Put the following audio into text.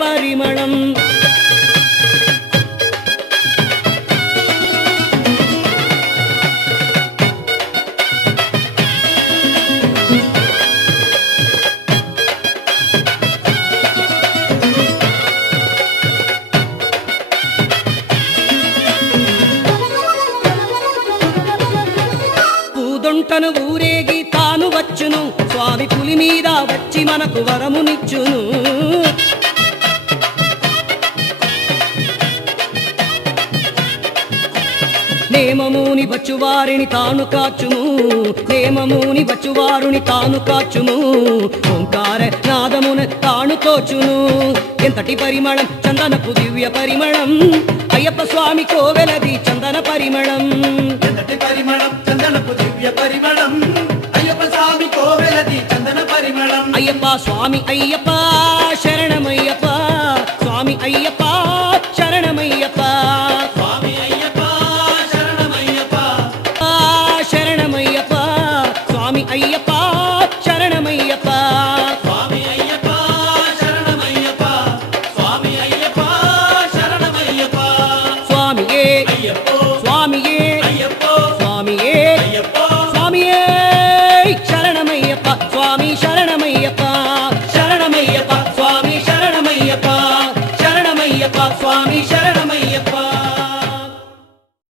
పరిమళం పూదొంటను ఊరేగి తాను వచ్చును స్వామి పులి మీద వచ్చి మనకు వరమునిచ్చును నేమముని వచ్చువారిని తాను కాచుము నేమముని వచ్చువారుని తాను కాచుము ఓంకార నాదమున తాను తోచును ఎంతటి పరిమళం చందనపు దివ్య పరిమళం అయ్యప్ప స్వామి కోవెలది చందన పరిమళం ఎంతటి పరిమళం చందనపు దివ్య పరిమళం అయ్యప్ప స్వామి కోవెలది చందన పరిమళం అయ్యప్ప స్వామి అయ్యప్ప శరణమయ్య